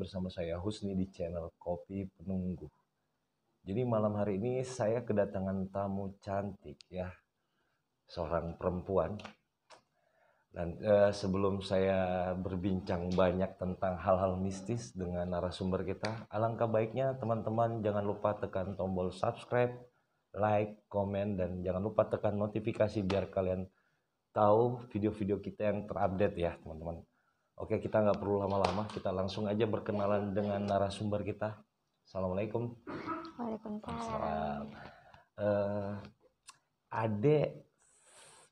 bersama saya Husni di channel Kopi Penunggu. Jadi malam hari ini saya kedatangan tamu cantik ya, seorang perempuan. Dan sebelum saya berbincang banyak tentang hal-hal mistis dengan narasumber kita, alangkah baiknya teman-teman jangan lupa tekan tombol subscribe, like, komen, dan jangan lupa tekan notifikasi biar kalian tahu video-video kita yang terupdate ya teman-teman. Oke, kita nggak perlu lama-lama, kita langsung aja berkenalan dengan narasumber kita. Assalamualaikum. Waalaikumsalam. Ade,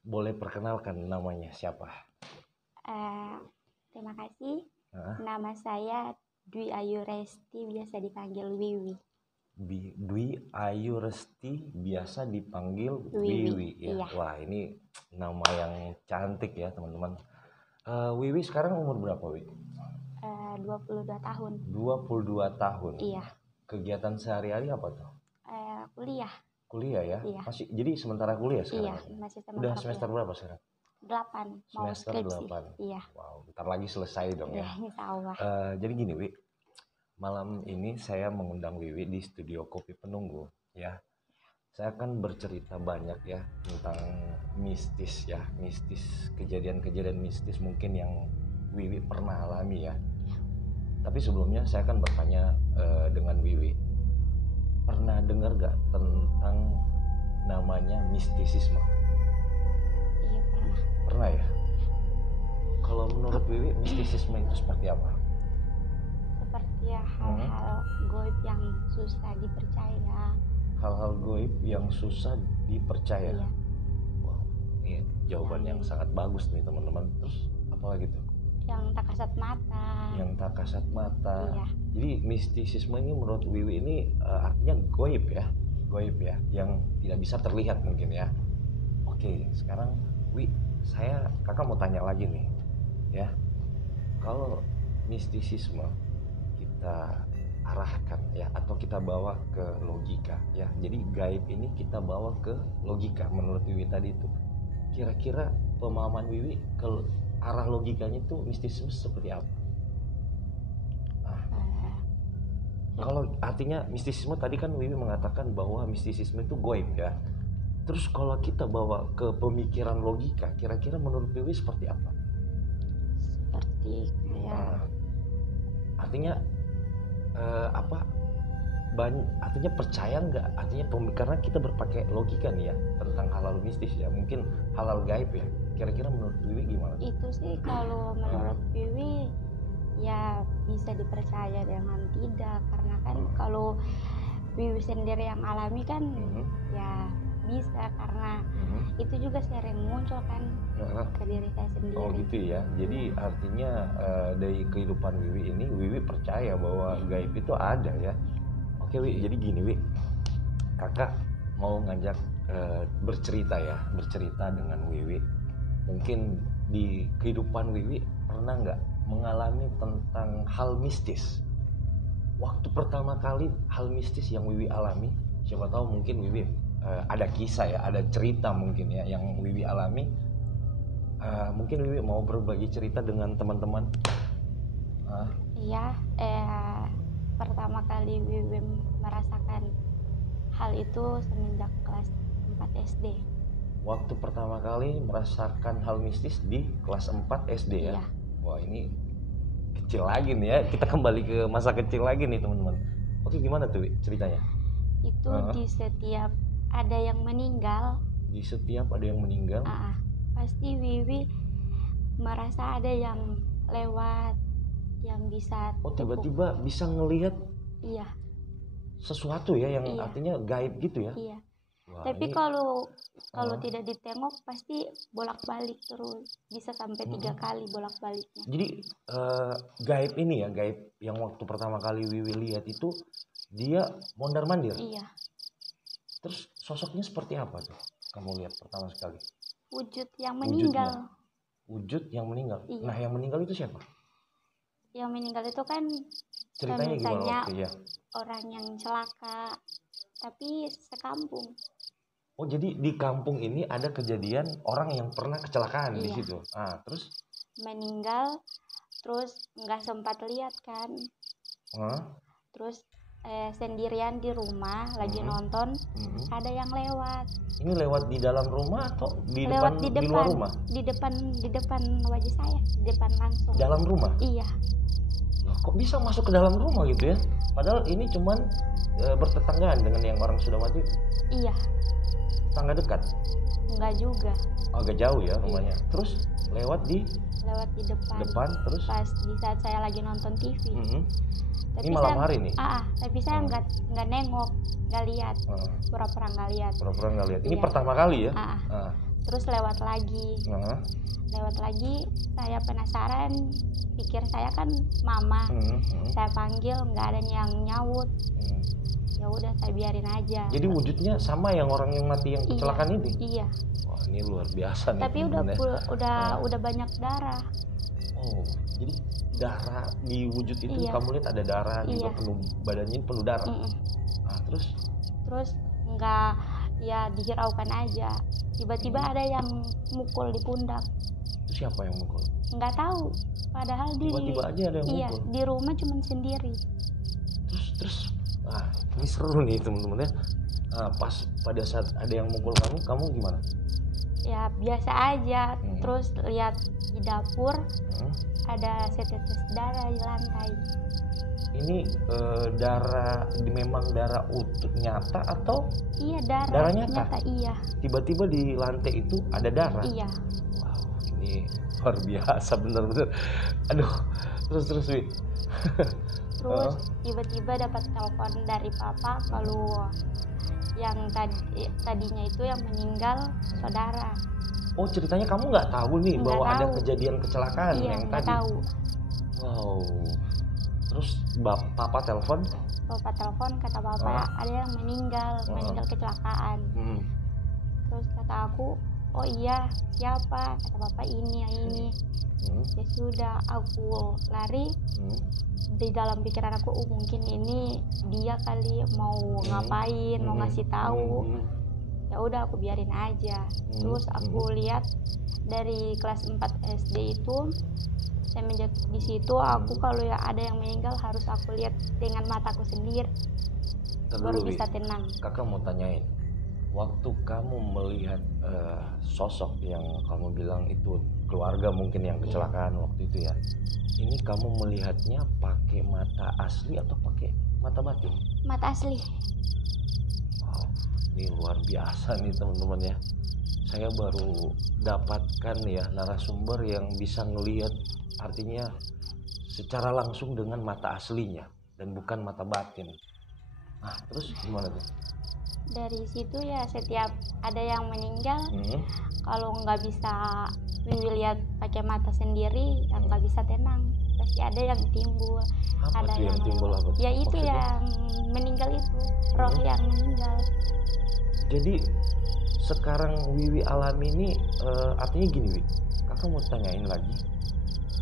boleh perkenalkan namanya siapa? Terima kasih. Nama saya Dwi Ayu Resti, biasa dipanggil Wiwi. Dwi Ayu Resti, biasa dipanggil Wiwi ya. Iya. Wah, ini nama yang cantik ya teman-teman. Wiwi sekarang umur berapa, Wi? 22 tahun. 22 tahun. Iya. Kegiatan sehari-hari apa tuh? Kuliah. Kuliah ya? Iya. Masih, jadi sementara kuliah sekarang? Iya, masih sementara. Udah semester berapa sekarang? 8. Mau Semester skripsi. 8. Iya. Wow, bentar lagi selesai dong ya. Insya Allah. Jadi gini, Wi. Malam ini saya mengundang Wiwi di studio Kopi Penunggu ya. Saya akan bercerita banyak ya tentang mistis ya, mistis, kejadian-kejadian mistis mungkin yang Wiwi pernah alami ya. Tapi sebelumnya saya akan bertanya dengan Wiwi, pernah dengar gak tentang namanya mistisisme? Iya, pernah. Pernah ya? Kalau menurut Wiwi, mistisisme itu seperti apa? Seperti hal-hal goib yang susah dipercaya. Hal-hal goib yang susah dipercaya. Iya. Wow, ini jawaban yang sangat bagus nih teman-teman. Terus apa lagi tuh? Yang tak kasat mata. Yang tak kasat mata. Iya. Jadi mistisisme ini menurut Wiwi ini artinya goib ya, goib ya, yang tidak bisa terlihat mungkin ya. Oke, sekarang kakak mau tanya lagi nih, ya. Kalau mistisisme kita arahkan ya, atau kita bawa ke logika ya. Jadi gaib ini kita bawa ke logika menurut Wiwi tadi itu. Kira-kira pemahaman Wiwi ke arah logikanya itu mistisisme seperti apa? Kalau artinya mistisisme tadi kan Wiwi mengatakan bahwa mistisisme itu goib ya. Terus kalau kita bawa ke pemikiran logika, kira-kira menurut Wiwi seperti apa? Seperti kayak artinya artinya percaya nggak? Artinya karena kita berpakai logika nih ya tentang halal mistis ya, mungkin halal gaib ya. Kira-kira menurut Wiwi gimana? itu sih kalau menurut Wiwi ya bisa dipercaya dengan tidak, karena kan kalau Wiwi sendiri yang alami kan ya bisa, karena itu juga sering muncul kan ke diri saya sendiri. Oh gitu ya. Jadi artinya dari kehidupan Wiwi ini, Wiwi percaya bahwa gaib itu ada ya. Oke Wi, jadi gini Wi, kakak mau ngajak bercerita dengan Wiwi. Mungkin di kehidupan Wiwi pernah nggak mengalami tentang hal mistis? Waktu pertama kali hal mistis yang Wiwi alami, siapa tahu mungkin Wiwi ada kisah ya, ada cerita mungkin ya yang Wiwi alami. Mungkin Wiwi mau berbagi cerita dengan teman-teman. Iya, pertama kali Wiwi merasakan hal itu semenjak kelas 4 SD. Waktu pertama kali merasakan hal mistis di kelas 4 SD ya? Iya. Wah, ini kecil lagi nih ya, kita kembali ke masa kecil lagi nih teman-teman. Oke, gimana tuh ceritanya? Itu di setiap ada yang meninggal. Di setiap ada yang meninggal? Pasti Wiwi merasa ada yang lewat, yang bisa tiba-tiba bisa ngelihat sesuatu ya yang artinya gaib gitu ya? Iya. Wah, tapi kalau tidak ditengok pasti bolak-balik terus, bisa sampai 3 kali bolak-baliknya. Jadi gaib ini ya, gaib yang waktu pertama kali Wiwi lihat itu dia mondar-mandir? Iya. Terus sosoknya seperti apa tuh kamu lihat pertama sekali? Wujud yang meninggal. Wujud yang meninggal? Iya. Nah, yang meninggal itu siapa? Yang meninggal itu kan ceritanya gimana? Orang yang celaka, tapi sekampung. Oh, jadi di kampung ini ada kejadian orang yang pernah kecelakaan di situ. Terus meninggal, terus nggak sempat lihat kan, Terus sendirian di rumah lagi nonton, ada yang lewat. Ini lewat di dalam rumah atau di Lewat depan, di luar rumah? Di depan wajah saya, di depan langsung. Dalam rumah? Iya. Loh, kok bisa masuk ke dalam rumah gitu ya? Padahal ini cuman bertetanggaan dengan yang orang sudah mati. Iya. Tetangga dekat? Enggak juga. Oh, agak jauh ya rumahnya. Iya. Terus lewat di depan terus pas di saat saya lagi nonton TV. Tapi ini malam hari nih? Tapi saya nggak nengok, nggak lihat, pura-pura nggak lihat. Pura-pura nggak lihat. Ini iya. pertama kali ya? Terus lewat lagi, saya penasaran, pikir saya kan mama, saya panggil nggak ada yang nyaut, ya udah saya biarin aja. Jadi wujudnya sama yang orang yang mati yang kecelakaan ini? Iya. Wah, ini luar biasa nih. Tapi udah banyak darah. Oh, jadi darah di wujud itu kamu lihat ada darah juga penuh, badannya penuh darah. Terus nggak, ya dihiraukan aja. Tiba-tiba ada yang mukul di pundak. Itu siapa yang mukul? Nggak tahu. Padahal tiba-tiba aja ada yang mukul. Di rumah cuma sendiri. Terus, ini seru nih teman-teman ya. Pas pada saat ada yang mukul kamu gimana? Ya biasa aja. Terus lihat di dapur ada setetes darah di lantai. Ini darah, memang darah utuh nyata atau? Iya, darah nyata. Iya. Tiba-tiba di lantai itu ada darah. Iya. Wow, ini luar biasa bener-bener. Aduh, terus Wi. Terus tiba-tiba dapat telepon dari papa kalau yang tadinya itu yang meninggal saudara. Oh, ceritanya kamu nggak tahu nih bahwa ada kejadian kecelakaan yang tadi? Iya, nggak tahu. Wow. Terus papa telepon? Papa telepon, kata papa ada yang meninggal kecelakaan. Terus kata aku, oh iya, siapa? Kata papa ini. Ya sudah, aku lari. Di dalam pikiran aku, mungkin ini dia kali mau ngapain, mau ngasih tahu. Ya udah, aku biarin aja. Terus aku lihat dari kelas 4 SD itu, semenjak di situ aku kalau ya ada yang meninggal harus aku lihat dengan mataku sendiri. Baru bisa tenang. Kakak mau tanyain, waktu kamu melihat sosok yang kamu bilang itu keluarga mungkin yang kecelakaan waktu itu ya, ini kamu melihatnya pakai mata asli atau pakai mata batin? Mata asli. Wow, ini luar biasa nih teman-teman ya. Saya baru dapatkan ya narasumber yang bisa ngelihat, artinya secara langsung dengan mata aslinya dan bukan mata batin. Nah, terus gimana tuh? Dari situ ya setiap ada yang meninggal, kalau nggak bisa lihat pakai mata sendiri, yang nggak bisa tenang. Pasti ada yang timbul. Apa ada tuh yang timbul apa? Ya itu maksudnya? Yang meninggal itu, roh yang meninggal. Jadi sekarang Wiwi alami ini artinya gini Wi, kakak mau tanyain lagi.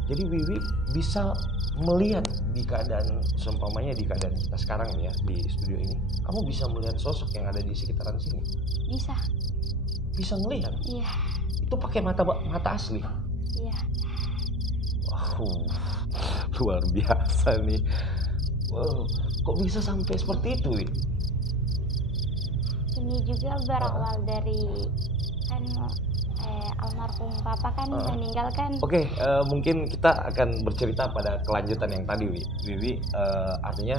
Jadi Wiwi bisa melihat di keadaan, seumpamanya di keadaan kita sekarang ya di studio ini, kamu bisa melihat sosok yang ada di sekitaran sini? Bisa. Bisa melihat? Iya. Itu pakai mata asli? Iya. Wow, luar biasa nih. Wow, kok bisa sampai seperti itu Wi? Ini juga berawal dari kan almarhum papa kan meninggal kan. Oke, mungkin kita akan bercerita pada kelanjutan yang tadi Wiwi artinya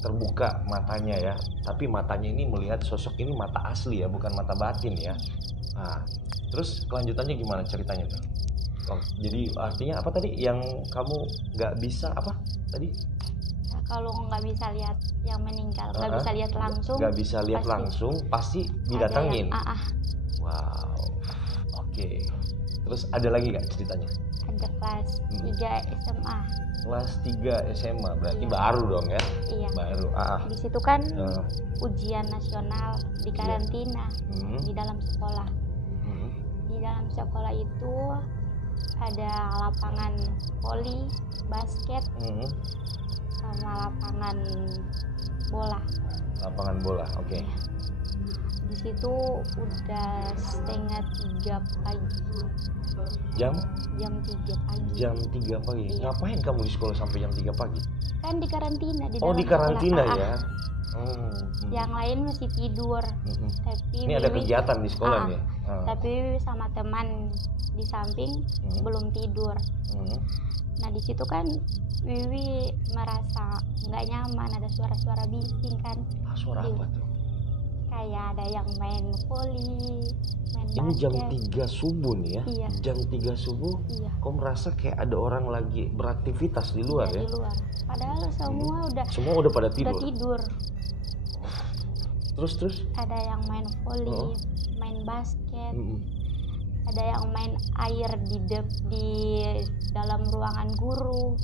terbuka matanya ya, tapi matanya ini melihat sosok ini mata asli ya, bukan mata batin ya. Nah, terus kelanjutannya gimana ceritanya tuh? Jadi artinya apa tadi yang kamu nggak bisa apa tadi? Kalau nggak bisa lihat yang meninggal, nggak bisa lihat langsung. Nggak bisa lihat langsung, pasti didatangin. Wow, oke. Terus ada lagi nggak ceritanya? Ada kelas 3 SMA. Kelas 3 SMA, berarti baru dong ya? Iya. Baru. Di situ kan ujian nasional di karantina di dalam sekolah. Di dalam sekolah itu ada lapangan voli, basket, sama lapangan bola. Lapangan bola, oke. di situ udah setengah 3 pagi. Jam 3 pagi. Jam 3 pagi. Iya. Ngapain kamu di sekolah sampai jam 3 pagi? Kan di karantina di Oh, dalam di karantina sekolah. ya. Yang lain masih tidur. Tapi Ini ada Wiwi- kegiatan di sekolah nih. Tapi Wiwi sama teman di samping belum tidur. Nah di situ kan Wiwi merasa nggak nyaman, ada suara-suara bising kan. Suara apa tuh? Kayak ada yang main voli, main Ini basket. jam 3 subuh nih ya. Iya. Jam 3 subuh. Iya. Kok merasa kayak ada orang lagi beraktivitas di luar Iya, ya? di luar. Padahal semua udah pada udah tidur. tidur. Terus? Ada yang main voli, main basket. Ada yang main air di dalam ruangan guru.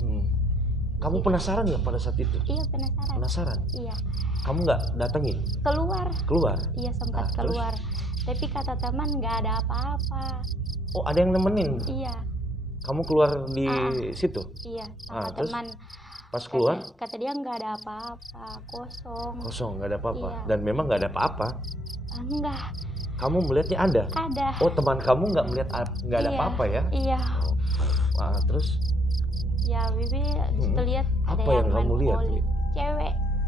Kamu penasaran nggak pada saat itu? Iya, penasaran. Penasaran? Iya. Kamu nggak datengin? Keluar. Iya, Nah, sempat keluar. Tapi kata teman nggak ada apa-apa. Oh, ada yang nemenin? Iya. Kamu keluar di situ? Iya, sama Terus? teman. Pas keluar? Kata dia nggak ada apa-apa, kosong. Kosong, nggak ada apa-apa. Iya. Dan memang nggak ada apa-apa. Enggak, Kamu melihatnya ada? ada. Oh, teman kamu nggak melihat nggak ada Iya. apa-apa ya? Iya. Terus? Ya, Wiwi di situ lihat ada Apa yang main kamu lihat, voli. Wi?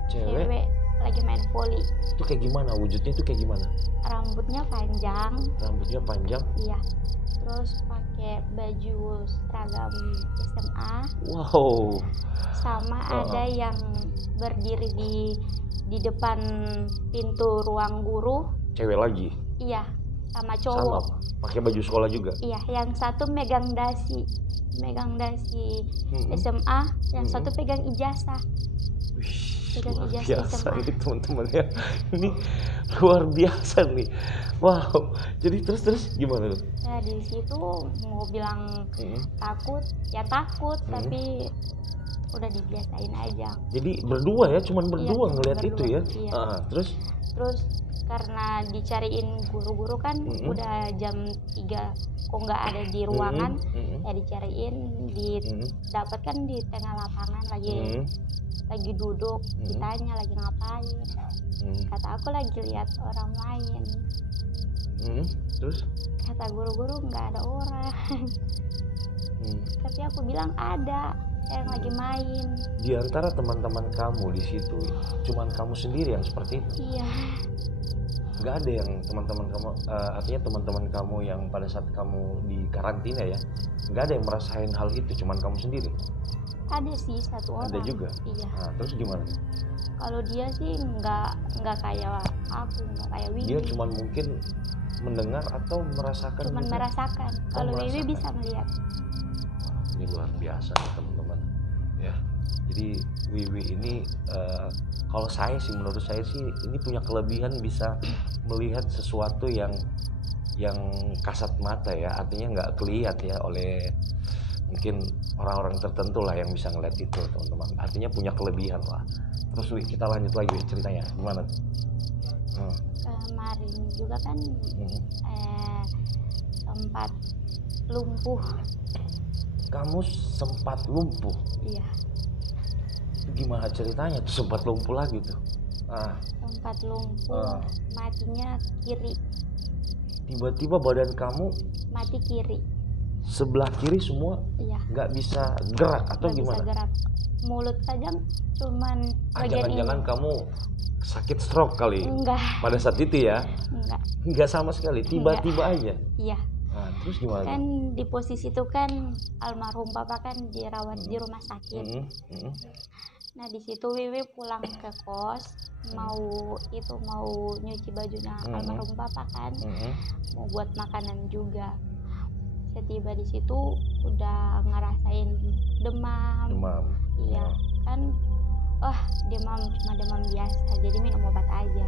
Cewek lagi main voli. Itu kayak gimana? Wujudnya itu kayak gimana? Rambutnya panjang. Rambutnya panjang. Iya. Terus pakai baju seragam SMA. Wow. Sama ada yang berdiri di depan pintu ruang guru. Cewek lagi? Iya, sama Sama. cowok. Pakai baju sekolah juga? Iya, yang satu megang dasi SMA, yang satu pegang ijazah. Pegang Luar ijazah biasa SMA. ini teman-teman ya. Ini luar biasa nih. Wow. Jadi terus gimana tuh? Nah, di situ mau bilang takut, ya takut, tapi udah dibiasain aja. Jadi berdua ya, cuman berdua Iya, ngelihat berdua. itu ya. Iya. Terus karena dicariin guru-guru kan udah jam 3 kok nggak ada di ruangan, ya dicariin, didapat kan di tengah lapangan lagi duduk, ditanya lagi ngapain. Kata aku lagi lihat orang main. Terus? Kata guru-guru nggak ada orang. Tapi aku bilang ada yang lagi main. Di antara teman-teman kamu di situ, cuman kamu sendiri yang seperti itu? Iya. Nggak ada yang teman-teman kamu, artinya teman-teman kamu yang pada saat kamu di karantina ya, nggak ada yang merasain hal itu, cuman kamu sendiri? Ada sih satu orang. Ada juga? Iya. Nah, terus gimana? Kalau dia sih nggak kayak aku, nggak kayak Wiwi. Dia cuman mungkin mendengar atau merasakan? Cuman juga? merasakan. Kalau Wiwi merasakan. bisa melihat. Ini luar biasa nih teman-teman ya. Jadi Wiwi ini kalau menurut saya sih ini punya kelebihan bisa melihat sesuatu yang kasat mata ya, artinya nggak kelihatan ya oleh mungkin orang-orang tertentu lah yang bisa ngeliat itu teman-teman, artinya punya kelebihan lah. Terus Wi, kita lanjut lagi Wi, ceritanya gimana? Kemarin juga kan sempat lumpuh. Kamu sempat lumpuh? Iya. Itu gimana ceritanya tuh sempat lumpuh lagi tuh? Sempat lumpuh, matinya kiri. Tiba-tiba badan kamu mati kiri. Sebelah kiri semua? Iya. Nggak bisa gerak atau Nggak gimana? bisa gerak. Mulut saja cuman bagian jangan-jangan ini. kamu sakit stroke kali? Enggak. Pada saat itu ya? Enggak. Nggak sama sekali, tiba-tiba aja? Iya. Nah, terus gimana? Kan di posisi itu kan almarhum papa kan dirawat di rumah sakit. Nah di situ Wiwi pulang ke kos, mau nyuci bajunya almarhum papa kan, mau buat makanan juga. Setiba di situ udah ngerasain demam. Iya kan, demam cuma demam biasa, jadi minum obat aja.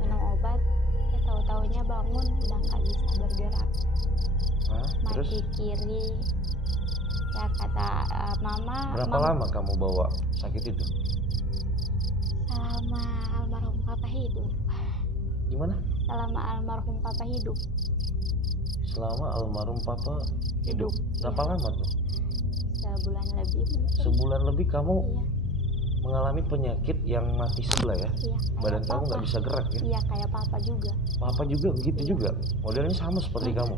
Minum obat, ya tahu-taunya bangun udah nggak bisa bergerak. Mati Terus? kiri. Ya kata mama. Berapa lama kamu bawa sakit itu? Selama almarhum papa hidup. Gimana? Selama almarhum papa hidup. Selama almarhum papa hidup. Berapa lama tuh? Sebulan lebih. Mungkin. Sebulan lebih kamu Iya. mengalami penyakit yang mati sebelah ya. Iya, Badan kamu papa. nggak bisa gerak ya. Iya, kayak papa juga. Papa juga begitu Iya. juga. Modelnya sama seperti kamu.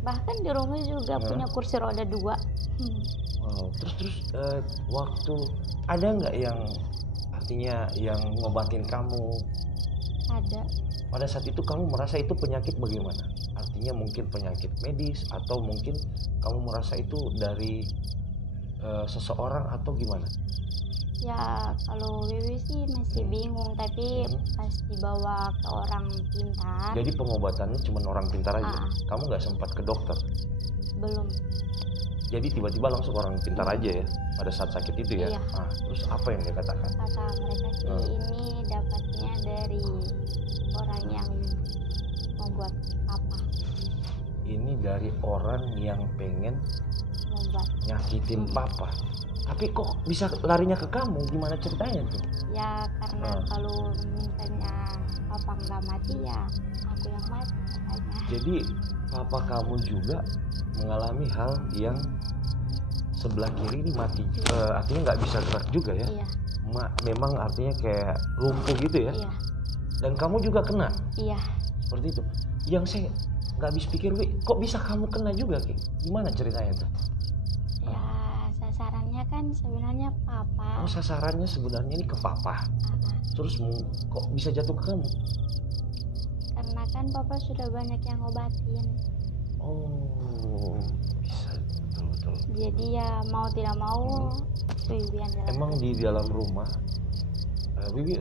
Bahkan di rumah juga punya kursi roda 2. Wow. Terus waktu ada nggak yang artinya yang ngobatin kamu? Ada. Pada saat itu kamu merasa itu penyakit bagaimana? Artinya mungkin penyakit medis atau mungkin kamu merasa itu dari seseorang atau gimana? Ya kalau Wiwi sih masih bingung, tapi pas dibawa ke orang pintar. Jadi pengobatannya cuma orang pintar aja. Kamu nggak sempat ke dokter? Belum. Jadi tiba-tiba langsung orang pintar aja ya pada saat sakit itu ya. Iya. Terus apa yang dia katakan? Kata mereka sih ini dapatnya dari orang yang membuat papa. Ini dari orang yang pengen Membuat. nyakitin papa. Tapi kok bisa larinya ke kamu? Gimana ceritanya tuh? Ya karena kalau misalnya papa nggak mati ya aku yang mati katanya. Jadi papa kamu juga mengalami hal yang sebelah kiri ini mati, artinya nggak bisa gerak juga ya. Iya. Memang artinya kayak lumpuh gitu ya. Iya. Dan kamu juga kena. Iya. Seperti itu. Yang saya nggak habis pikir, kok bisa kamu kena juga, Ki? Gimana ceritanya tuh? Ya sasarannya kan sebenarnya papa. Oh, sasarannya sebenarnya ini ke papa. Terus kok bisa jatuh ke kamu? Karena kan papa sudah banyak yang ngobatin. Oh, bisa, betul. Jadi ya mau tidak mau Wiwi yang jalan. Emang di dalam rumah Wiwi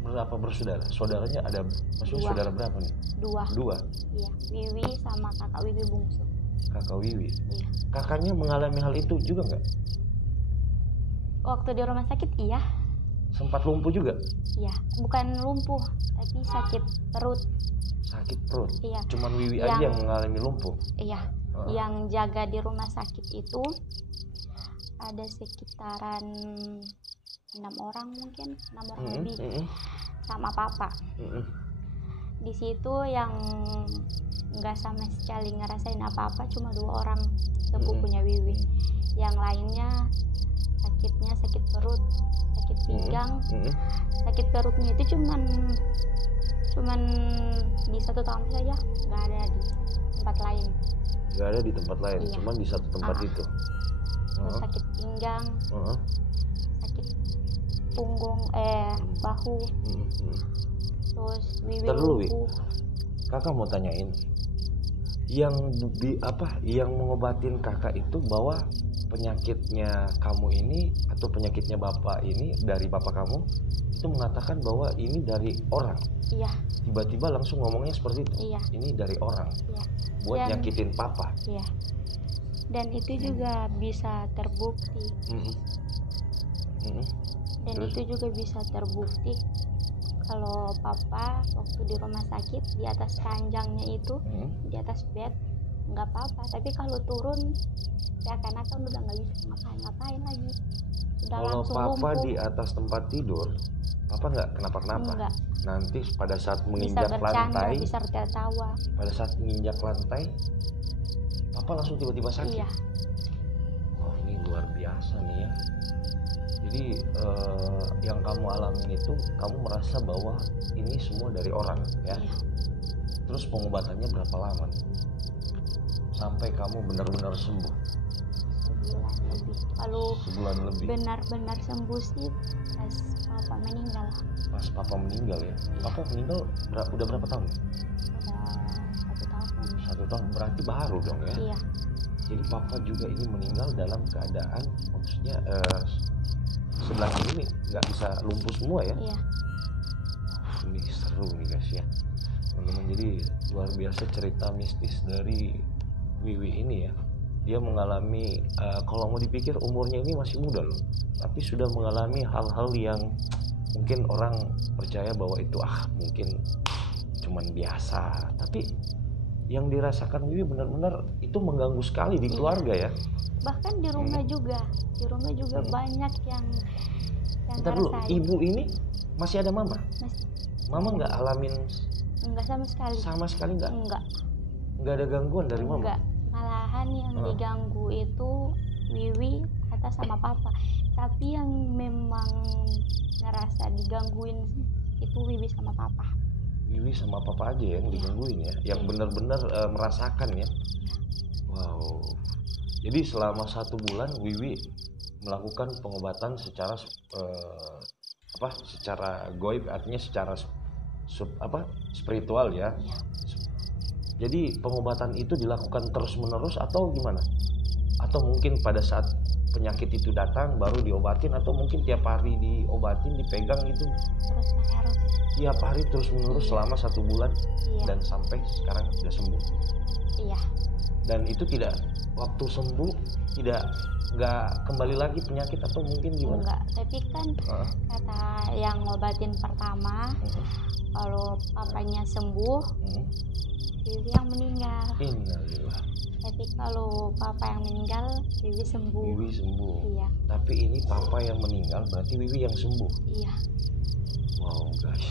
berapa bersaudara? Saudaranya ada, maksudnya saudara berapa nih? Dua. Iya, Wiwi sama kakak Wiwi bungsu. Kakak Wiwi. Iya. Kakaknya mengalami hal itu juga nggak? Waktu di rumah sakit iya. Sempat lumpuh juga? Iya, bukan lumpuh, tapi sakit perut. Sakit perut? Iya. Cuman Wiwi aja yang mengalami lumpuh? Iya. Yang jaga di rumah sakit itu ada sekitaran 6 orang mungkin, 6 orang lebih, sama papa. Di situ yang nggak sama sekali ngerasain apa-apa cuma 2 orang sepupunya Wiwi. Yang lainnya sakitnya sakit perut, sakit pinggang. Sakit perutnya itu cuman di satu tempat saja, nggak ada di tempat lain. Nggak ada di tempat lain, Iya. cuman di satu tempat itu. Terus sakit pinggang, sakit punggung, bahu. Terus Wiwi lumpuh. Kakak mau tanyain, yang mengobatin kakak itu bahwa penyakitnya kamu ini atau penyakitnya bapak ini dari bapak kamu itu mengatakan bahwa ini dari orang. Iya. Tiba-tiba langsung ngomongnya seperti itu. Iya. Ini dari orang. Iya. Buat nyakitin papa. Iya. Dan itu juga bisa terbukti. Dan Terus? itu juga bisa terbukti kalau papa waktu di rumah sakit di atas ranjangnya itu, di atas bed nggak apa-apa, tapi kalau turun seakan-akan udah nggak bisa ngapain lagi, udah Kalau langsung papa lumpuh. di atas tempat tidur, papa nggak kenapa-kenapa. Enggak. Nanti pada saat Bisa menginjak bercanda, lantai, bisa tertawa. pada saat menginjak lantai, papa langsung tiba-tiba sakit. Iya. Oh, ini luar biasa nih ya. Jadi yang kamu alamin itu, kamu merasa bahwa ini semua dari orang ya. Iya. Terus pengobatannya berapa lama sampai kamu benar-benar sembuh? Sebulan lebih. Kalau Sebulan lebih. benar-benar sembuh sih pas papa meninggal. Pas papa meninggal ya. Papa meninggal udah berapa tahun? Udah 1 tahun. 1 tahun, berarti baru dong ya. Iya. Jadi papa juga ini meninggal dalam keadaan, maksudnya sebelah kiri nggak bisa lumpuh semua ya. Iya. Ini seru nih guys ya, teman-teman. Jadi luar biasa cerita mistis dari Wiwi ini ya. Dia mengalami, kalau mau dipikir umurnya ini masih muda loh, tapi sudah mengalami hal-hal yang mungkin orang percaya bahwa itu mungkin cuman biasa, tapi yang dirasakan Wiwi benar-benar itu mengganggu sekali di keluarga ya. Bahkan di rumah juga, banyak yang Bentar dulu, ngerasain. ibu ini masih ada mama? Mama nggak alamin Enggak sama sekali. sama sekali nggak? Enggak. Ada gangguan dari mama? Enggak. Malahan yang diganggu itu Wiwi atas sama papa. Tapi yang memang digangguin itu Wiwi sama papa. Wiwi sama papa aja yang digangguin ya, yang benar-benar merasakan ya. Wow. Jadi selama 1 bulan Wiwi melakukan pengobatan secara secara goib, artinya secara spiritual ya. Jadi pengobatan itu dilakukan terus-menerus atau gimana? Atau mungkin pada saat penyakit itu datang baru diobatin, atau mungkin tiap hari diobatin, dipegang gitu? Terus menerus. Tiap hari terus-menerus selama 1 bulan dan sampai sekarang sudah sembuh. Iya. Dan itu tidak, waktu sembuh nggak kembali lagi penyakit atau mungkin gimana? Enggak, tapi kan kata yang ngobatin pertama, kalau papanya sembuh, Wiwi yang meninggal. Innalillah. Tapi kalau papa yang meninggal, Wiwi sembuh. Wiwi sembuh. Iya. Tapi ini papa yang meninggal, berarti Wiwi yang sembuh. Iya. Wow guys.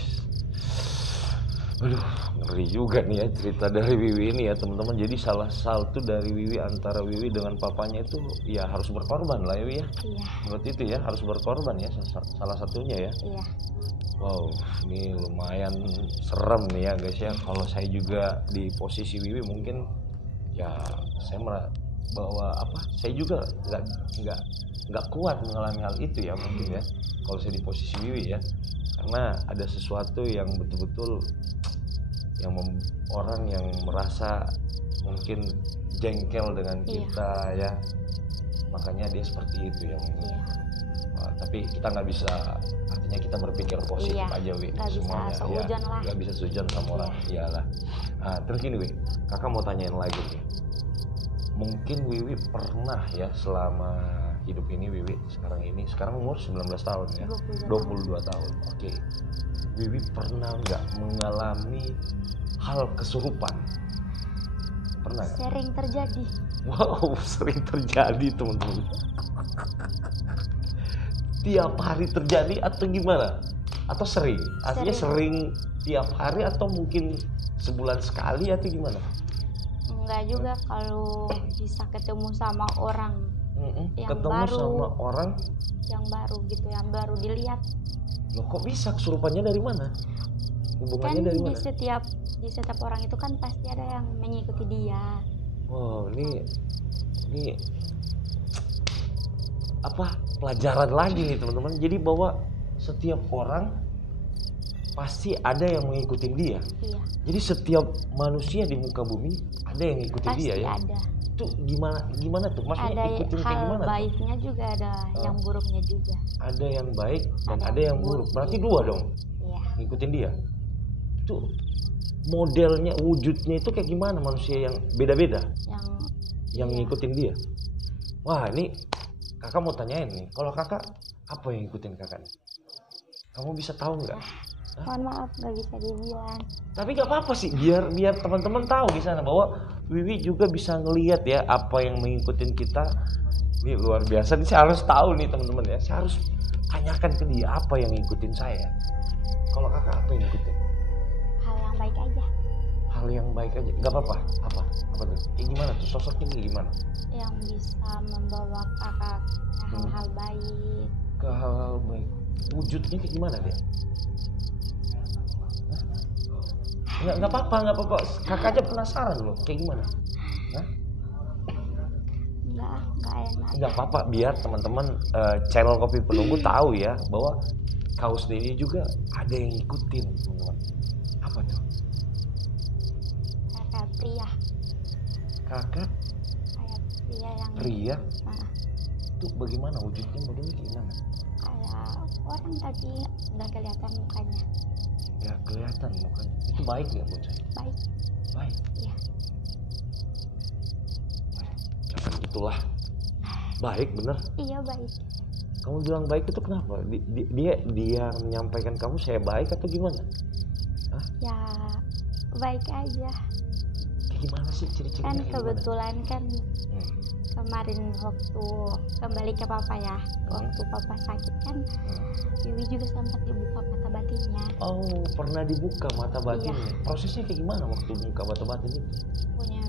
Aduh, ngeri juga nih ya cerita dari Wiwi ini ya teman-teman. Jadi salah satu dari Wiwi, antara Wiwi dengan papanya itu ya harus berkorban lah ya Wiwi ya. Iya. Menurut itu ya harus berkorban ya, salah satunya ya. Iya. Wow, ini lumayan serem nih ya guys ya. Kalau saya juga di posisi Wiwi mungkin ya saya bahwa saya juga nggak kuat mengalami hal itu ya mungkin ya. Kalau saya di posisi Wiwi ya, karena ada sesuatu yang betul-betul yang orang yang merasa mungkin jengkel dengan kita ya, makanya dia seperti itu ya mungkin. Tapi kita nggak bisa, artinya kita berpikir positif aja Wi, semuanya ya nggak bisa seujun sama orang. Iyalah. Nah, terus gini Wi, kakak mau tanyain lagi nih, mungkin Wiwi pernah ya selama hidup ini Wiwi sekarang umur 19 tahun ya, 22 tahun. Oke. Wiwi pernah nggak mengalami hal kesurupan? Pernah gak? Sering terjadi. Wow, sering terjadi teman-teman. Tiap hari terjadi atau gimana? Atau sering? Artinya sering tiap hari atau mungkin sebulan sekali atau gimana? Enggak juga, kalau bisa ketemu sama orang yang ketemu baru, sama orang yang baru gitu, yang baru dilihat. Loh kok bisa, kesurupannya dari mana? Hubungannya kan dari mana? Di setiap orang itu kan pasti ada yang mengikuti dia. Oh, ini pelajaran lagi nih teman-teman. Jadi bahwa setiap orang pasti ada yang mengikuti dia. Iya. Jadi setiap manusia di muka bumi ada yang ngikutin pasti dia ya. Ada. Itu gimana tuh? Maksudnya ada ikutin kayak gimana? Hal baiknya juga ada, yang buruknya juga. Ada yang baik dan ada yang buruk. Berarti dua dong. Iya. Ngikutin dia. Itu modelnya, wujudnya itu kayak gimana manusia yang beda-beda? Yang ngikutin dia. Wah, ini kakak mau tanyain nih. Kalau kakak apa yang ngikutin kakak nih? Kamu bisa tahu nggak? Mohon maaf, nggak bisa dibilang. Tapi nggak apa-apa sih, biar teman-teman tahu di sana bahwa Wiwi juga bisa ngelihat ya apa yang mengikutin kita. Ini luar biasa, nih saya harus tahu nih teman-teman ya. Saya harus tanyakan ke dia apa yang ngikutin saya. Kalau kakak apa yang ngikutin? Hal yang baik aja. Hal yang baik aja, nggak apa-apa. Apa tuh? Kayak gimana tuh sosoknya, kayak gimana? Yang bisa membawa kakak ke hal-hal baik. Ke hal-hal baik. Wujudnya kayak gimana dia? Nggak apa-apa. Kakak aja penasaran loh, kayak gimana? Nggak enak. Nggak apa-apa, biar teman-teman channel Kopi Penunggu tahu ya bahwa Kaus ini juga ada yang ngikutin teman-teman. Apa tuh? Kakak pria. Kakak? Kayak pria yang. Pria? Tuh bagaimana wujudnya, modelnya gimana? Kayak orang tapi nggak kelihatan mukanya. Nggak kelihatan mukanya. Itu baik nggak buat saya? Baik. Baik. Iya. Jangan gitulah. Baik bener. Iya baik. Kamu bilang baik itu kenapa? Dia menyampaikan kamu saya baik atau gimana? Hah? Ya baik aja. Kayak gimana sih ciri-cirinya? Kan kebetulan kan kemarin waktu kembali ke papa ya, waktu papa sakit kan, Wiwi juga sempat dibuka mata batinnya. Oh, pernah dibuka mata batinnya? Iya. Prosesnya kayak gimana waktu buka mata batin itu? Punya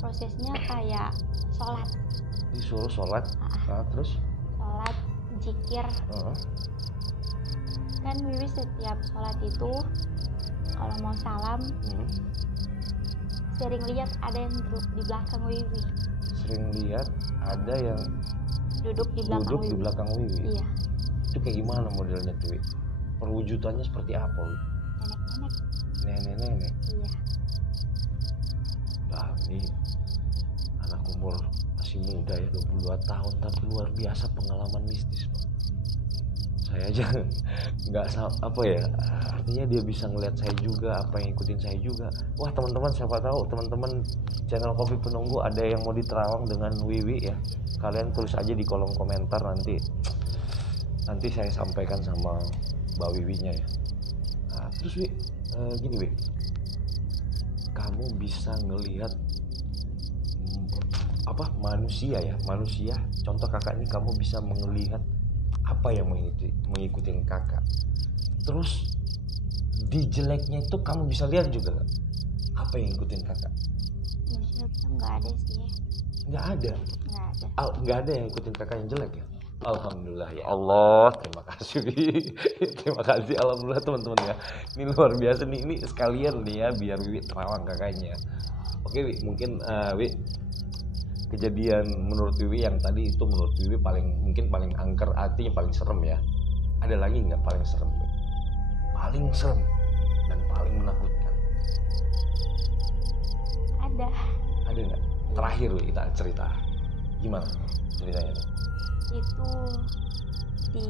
prosesnya kayak sholat. Disuruh sholat, terus? Sholat, zikir, Kan Wiwi setiap sholat itu kalau mau salam sering lihat ada yang duduk di belakang Wiwi. Sering lihat ada yang Duduk di belakang Wiwi. Iya. Itu kayak gimana modelnya tuh, Wi? Perwujudannya seperti apa, Wi? Nenek-nenek. Iya. Nah, ini anak umur masih muda ya, 22 tahun, tapi luar biasa pengalaman mistis, Pak. Saya aja nggak apa ya, artinya dia bisa ngeliat saya juga, apa yang ikutin saya juga. Wah teman-teman, siapa tahu teman-teman channel Kopi Penunggu ada yang mau diterawang dengan Wiwi ya, kalian tulis aja di kolom komentar, nanti saya sampaikan sama Mbak Wiwinya ya. Nah, terus Wi, gini Wi, kamu bisa ngelihat apa manusia, contoh kakak ini, kamu bisa melihat apa yang mengikuti kakak. Terus di jeleknya itu kamu bisa lihat juga gak? Apa yang ngikutin kakak? Nggak ada sih. Nggak ada yang ngikutin kakak yang jelek ya? Alhamdulillah ya Allah, terima kasih terima kasih, alhamdulillah teman-teman ya. Ini luar biasa nih, ini sekalian nih ya biar Wiwi terawang kakaknya. Oke Wi, mungkin Wi, kejadian menurut Wiwi yang tadi itu menurut Wiwi paling angker, artinya paling serem ya. Ada lagi nggak paling serem? Paling serem dan paling menakutkan. Ada nggak? Terakhir Wiwi kita cerita, gimana ceritanya? Itu di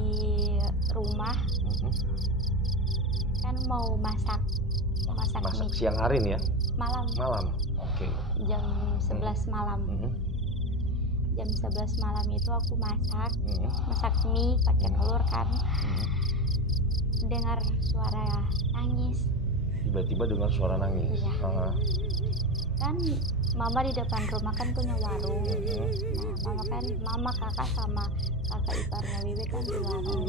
rumah kan mau masak mie. Siang hari nih ya? Malam. Oke. Jam 11 malam. Jam 11 malam itu aku masak mie pakai telur kan. Dengar suara nangis. Tiba-tiba dengar suara nangis. Iya. Kan mama di depan rumah kan punya warung. Nah, mama kakak sama kakak iparnya Wiwi kan di warung.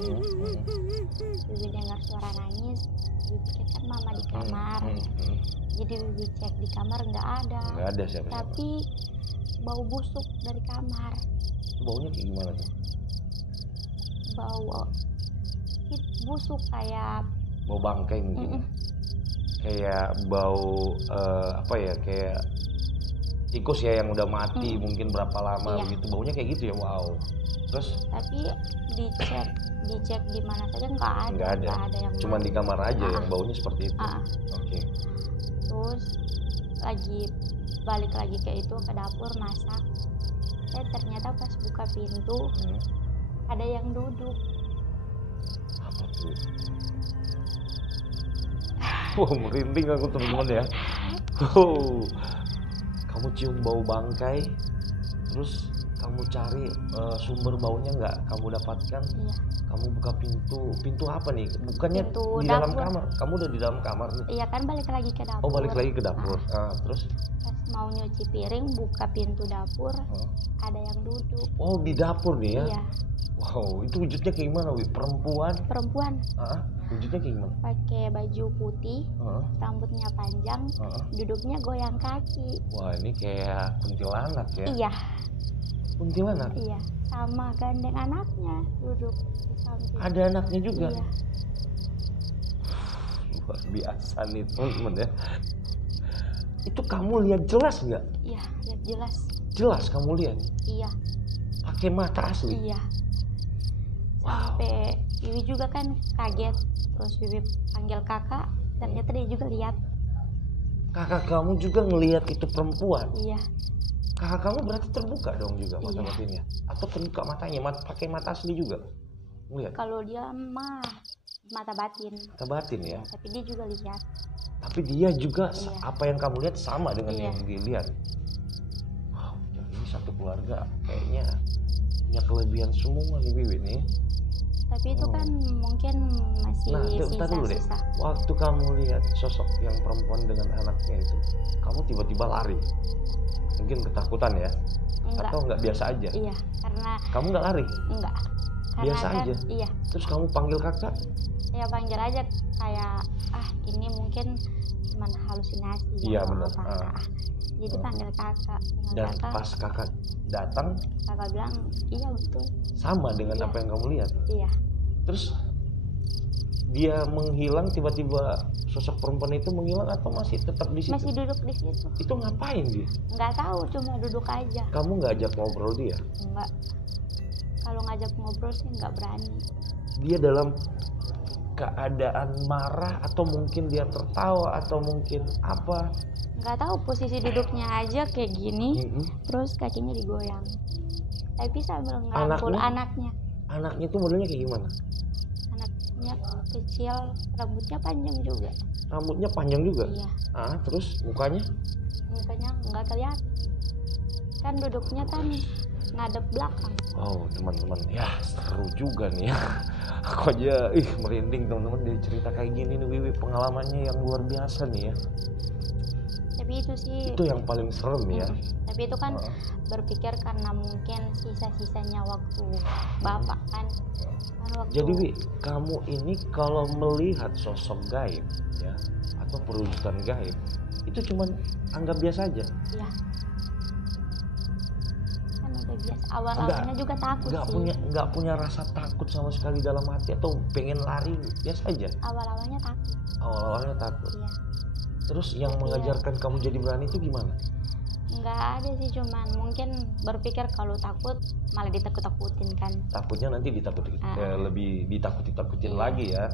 Wiwi dengar suara nangis, Wiwi pikir kan mama di kamar. Jadi Wiwi cek di kamar nggak ada. Nggak ada siapa. Tapi bau busuk dari kamar. Baunya kayak gimana tuh? Bau busuk kayak bau bangkai mungkin. Kayak bau kayak tikus ya yang udah mati mungkin berapa lama gitu, baunya kayak gitu ya. Wow. Terus tapi dicek di mana saja nggak ada yang cuma di kamar aja yang baunya seperti itu. Oke. Terus balik lagi ke dapur masak. Ternyata pas buka pintu ada yang duduk. Apa tuh? Wah, merinding aku teman-teman ya. Kamu cium bau bangkai, terus kamu cari sumber baunya nggak kamu dapatkan. Iya. Kamu buka pintu apa nih? Bukannya pintu di dapur. Dalam kamar. Kamu udah di dalam kamar nih. Iya kan, balik lagi ke dapur. Oh, balik lagi ke dapur. Terus pas mau nyuci piring, buka pintu dapur, ada yang duduk. Oh, di dapur nih ya? Iya. Wow, itu wujudnya kayak gimana, Wi? Perempuan. Wujudnya kayak gimana? Pakai baju putih, rambutnya panjang, duduknya goyang kaki. Wah, ini kayak kuntilanak ya? Iya. Kuntilanak? Iya, sama gandeng anaknya duduk di samping. Ada anaknya juga? Iya. Luar biasa nih teman-teman ya. Itu kamu lihat jelas nggak? Iya, lihat jelas. Jelas kamu lihat? Iya. Pakai mata asli? Iya. Wow. Sampai Wiwi juga kan kaget, terus Wiwi panggil kakak, ternyata dia juga lihat. Kakak kamu juga ngelihat itu perempuan? Iya. Kakak kamu berarti terbuka dong juga mata batinnya? Atau terbuka matanya, pakai mata asli juga? Ngelihat? Kalau dia mata batin. Mata batin ya? Tapi dia juga lihat. Tapi dia juga apa yang kamu lihat sama dengan yang dia lihat? Wow, ini satu keluarga kayaknya punya kelebihan semua nih Wiwi nih. Tapi itu kan mungkin masih sisa-sisa. Waktu kamu lihat sosok yang perempuan dengan anaknya itu, kamu tiba-tiba lari. Mungkin ketakutan ya? Enggak. Atau nggak biasa aja? Iya, karena kamu nggak lari? Enggak. Biasa kan, aja? Iya. Terus kamu panggil kakak? Ya panggil aja kayak ini mungkin cuma halusinasi. Iya benar. Jadi panggil kakak. Dan pas kakak datang, kakak bilang iya betul. Sama dengan apa yang kamu lihat? Iya. Terus dia menghilang, tiba-tiba sosok perempuan itu menghilang atau masih tetap di situ? Masih duduk di situ. Itu ngapain dia? Nggak tahu, cuma duduk aja. Kamu nggak ajak ngobrol dia? Nggak. Kalau ngajak ngobrol sih nggak berani. Dia dalam keadaan marah atau mungkin dia tertawa atau mungkin apa? Nggak tahu, posisi duduknya aja kayak gini, terus kakinya digoyang. Tapi sambil ngerangkul anaknya. Anaknya itu modelnya kayak gimana? Anaknya kecil, rambutnya panjang juga. Rambutnya panjang juga? Iya. Terus mukanya? Mukanya nggak kelihatan. Kan duduknya kan ngadep belakang. Oh teman-teman, ya seru juga nih ya. Aku aja merinding teman-teman dia cerita kayak gini nih Wiwi, pengalamannya yang luar biasa nih ya. Tapi itu sih, itu yang paling serem ya. Tapi itu kan berpikir karena mungkin sisa-sisanya waktu bapak kan waktu... Jadi Wi, kamu ini kalau melihat sosok gaib ya atau perwujudan gaib itu cuman anggap biasa aja. Iya. Kan udah biasa. Awal-awalnya juga takut sih. Nggak punya rasa takut sama sekali dalam hati atau pengen lari biasa aja. Awal-awalnya takut. Awal-awalnya takut. Iya. Terus yang mengajarkan kamu jadi berani itu gimana? Nggak ada sih, cuman mungkin berpikir kalau takut malah ditakut-takutin kan. Takutnya nanti lebih ditakut-takutin lagi ya.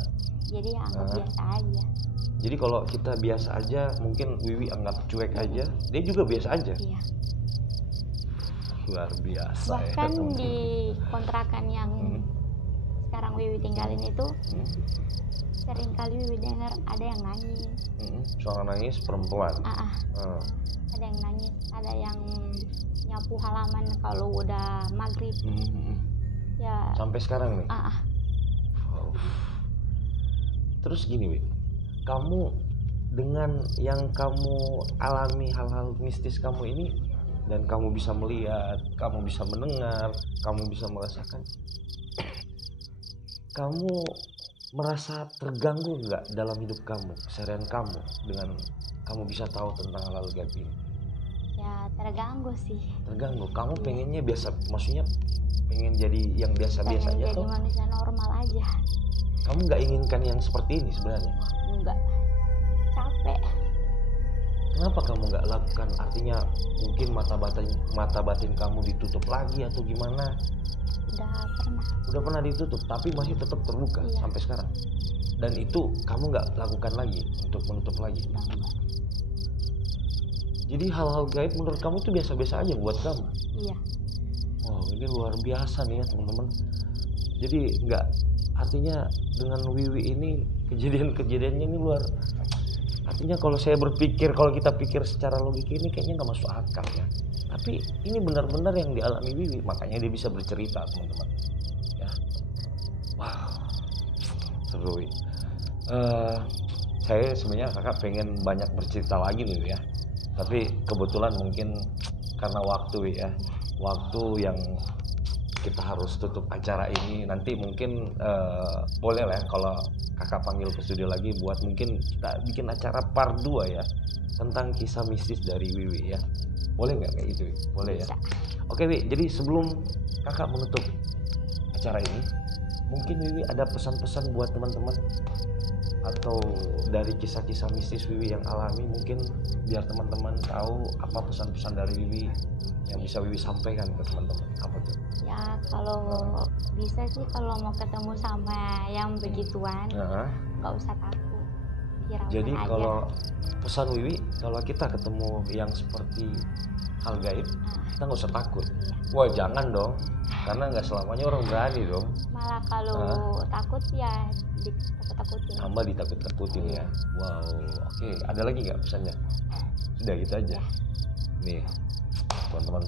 Jadi anggap biasa aja. Jadi kalau kita biasa aja, mungkin Wiwi anggap cuek aja, dia juga biasa aja. Iya. Luar biasa. Bahkan ya, di kontrakan yang sekarang Wiwi tinggalin itu sering kali Wiwi dengar ada yang nangis. Suara nangis perempuan. Ada yang nangis, ada yang nyapu halaman kalau udah maghrib. Ya. Sampai sekarang nih. Oh. Terus gini Wi, kamu dengan yang kamu alami hal-hal mistis kamu ini, dan kamu bisa melihat, kamu bisa mendengar, kamu bisa merasakan, kamu merasa terganggu nggak dalam hidup kamu, keseharian kamu dengan kamu bisa tahu tentang hal-hal gaib ini? Ya terganggu sih. Terganggu. Kamu pengennya biasa, maksudnya pengen jadi yang biasa-biasa aja tuh? Jadi manusia normal aja. Kamu nggak inginkan yang seperti ini sebenarnya? Enggak. Capek. Kenapa kamu nggak lakukan? Artinya mungkin mata batin kamu ditutup lagi atau gimana? Udah pernah ditutup, tapi masih tetap terbuka sampai sekarang. Dan itu kamu nggak lakukan lagi untuk menutup lagi. Jadi hal-hal gaib menurut kamu itu biasa-biasa aja buat kamu? Iya. Wow, ini luar biasa nih ya teman-teman. Jadi nggak, artinya dengan Wiwi ini kejadian-kejadiannya ini luar. Artinya kalau saya berpikir, kalau kita pikir secara logika ini kayaknya nggak masuk akal ya. Tapi ini benar-benar yang dialami Wiwi, makanya dia bisa bercerita teman-teman. Ya, wow, seru. Saya sebenarnya kakak pengen banyak bercerita lagi nih ya. Tapi kebetulan mungkin karena waktu ya, waktu yang kita harus tutup acara ini. Nanti mungkin boleh lah ya, kalau kakak panggil ke studio lagi buat mungkin kita bikin acara part 2 ya, tentang kisah mistis dari Wiwi ya. Boleh nggak kayak gitu? Boleh ya. Oke Wi, jadi sebelum kakak menutup acara ini, mungkin Wiwi ada pesan-pesan buat teman-teman atau dari kisah-kisah mistis Wiwi yang alami, mungkin biar teman-teman tahu apa pesan-pesan dari Wiwi yang bisa Wiwi sampaikan ke teman-teman. Apa tuh? Ya kalau bisa sih, kalau mau ketemu sama yang begituan nggak usah takut. Jadi kalau pesan Wiwi, kalau kita ketemu yang seperti hal gaib, kita nggak usah takut. Wah jangan dong, karena nggak selamanya orang berani dong. Malah kalau takut ya ditakut-takutin. Tambah ditakut-takutin ya. Wow, oke. Ada lagi nggak pesannya? Sudah gitu aja. Nih, teman-teman,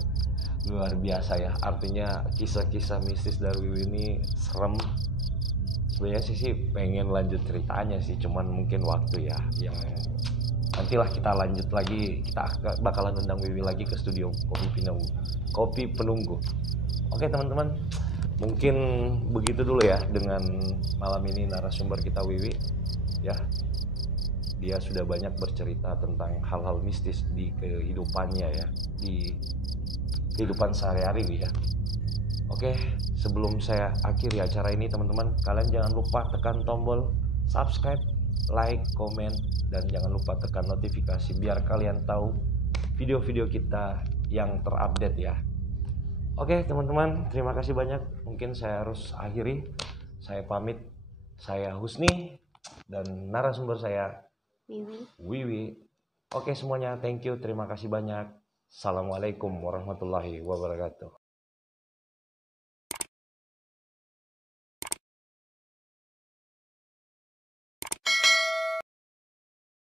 luar biasa ya. Artinya kisah-kisah mistis dari Wiwi ini serem. Sebenarnya sih pengen lanjut ceritanya sih, cuman mungkin waktu ya yang nantilah kita lanjut lagi. Kita bakalan undang Wiwi lagi ke studio Kopi Penunggu. Oke teman-teman, mungkin begitu dulu ya dengan malam ini narasumber kita Wiwi ya. Dia sudah banyak bercerita tentang hal-hal mistis di kehidupannya ya, di kehidupan sehari-hari ya. Oke, sebelum saya akhiri acara ini teman-teman, kalian jangan lupa tekan tombol subscribe, like, komen, dan jangan lupa tekan notifikasi biar kalian tahu video-video kita yang terupdate ya. Oke teman-teman, terima kasih banyak. Mungkin saya harus akhiri. Saya pamit. Saya Husni dan narasumber saya Wiwi. Oke semuanya, thank you, terima kasih banyak. Assalamualaikum warahmatullahi wabarakatuh.